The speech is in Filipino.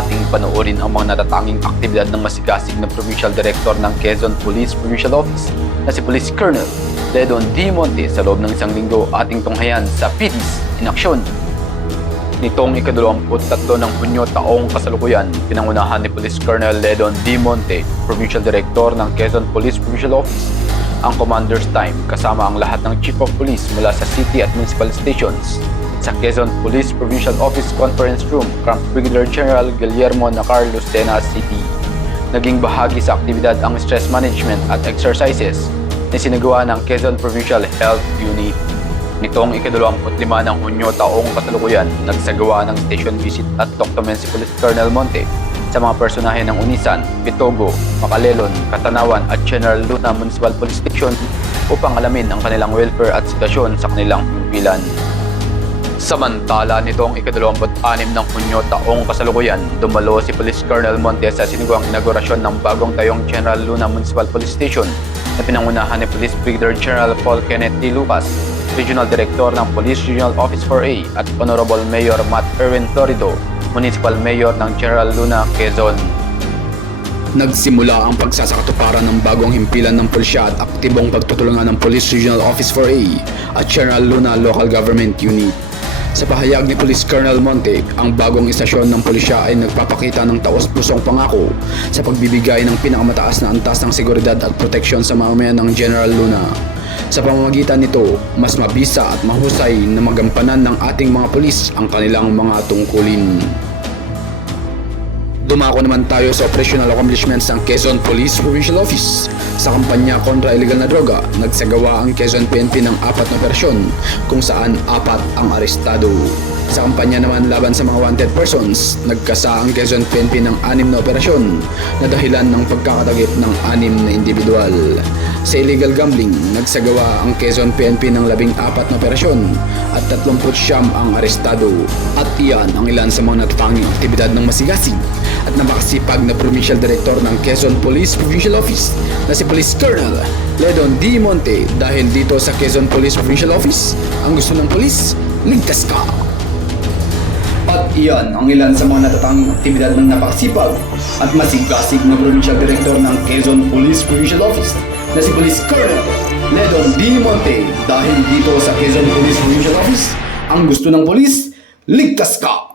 ating panoorin ang mga natatanging aktibidad ng masigasig na Provincial Director ng Quezon Police Provincial Office na si Police Colonel Ledon D. Monte sa loob ng isang linggo ating tunghayan sa PDs in Action. Nitong ika-23 ng Hunyo taong kasalukuyan, pinangunahan ni Police Colonel Ledon D. Monte, Provincial Director ng Quezon Police Provincial Office, ang Commander's Time kasama ang lahat ng Chief of Police mula sa City at Municipal Stations sa Quezon Police Provincial Office Conference Room, Camp Brigadier General Guillermo Nacar, Lucena City. Naging bahagi sa aktibidad ang stress management at exercises na sinagawa ng Quezon Provincial Health Unit. Nitong ika-25 ng Hunyo taong kasalukuyan, nagsagawa ng station visit at documents si Police Colonel Monte sa mga personahe ng Unisan, Bitogo, Macalelon, Katanawan at General Luna Municipal Police Station upang alamin ang kanilang welfare at sitwasyon sa kanilang himpilan. Samantala, nitong ika-26 ng Hunyo taong kasalukuyan, dumalo si Police Colonel Monte sa sinugawang inaugurasyon ng bagong tayong General Luna Municipal Police Station na pinangunahan ni Police Brigadier General Paul Kenneth T. Lucas, Regional Director ng Police Regional Office 4A at Honorable Mayor Matt Erwin Florido, Municipal Mayor ng General Luna, Quezon. Nagsimula ang pagsasakatuparan ng bagong himpilan ng pulisya at aktibong pagtutulungan ng Police Regional Office 4A at General Luna Local Government Unit. Sa pahayag ni Police Colonel Monte, ang bagong istasyon ng pulisya ay nagpapakita ng taos-pusong pangako sa pagbibigay ng pinakamataas na antas ng seguridad at proteksyon sa mamamayan ng General Luna. Sa pamamagitan nito, mas mabisa at mahusay na magampanan ng ating mga pulis ang kanilang mga tungkulin. Dumako naman tayo sa operational accomplishments ng Quezon Police Provincial Office. Sa kampanya kontra illegal na droga, nagsagawa ang Quezon PNP ng 4 na operasyon kung saan 4 ang arestado. Sa kampanya naman laban sa mga wanted persons, nagkasa ang Quezon PNP ng 6 na operasyon na dahilan ng pagkakatagip ng 6 na individual. Sa illegal gambling, nagsagawa ang Quezon PNP ng 14 na operasyon at 39 ang arestado. At iyan ang ilan sa mga natatanging aktibidad ng masigasig at napakasipag na Provincial Director ng Quezon Police Provincial Office na si Police Colonel Ledon D. Monte. Dahil dito sa Quezon Police Provincial Office, ang gusto ng polis, ligtas ka! At iyan ang ilan sa mga natatanging aktibidad ng napakasipag at masigasig na Provincial Director ng Quezon Police Provincial Office na si Police Colonel Ledon D. Monte. Dahil dito sa Quezon Police Provincial Office, ang gusto ng polis, ligtas ka!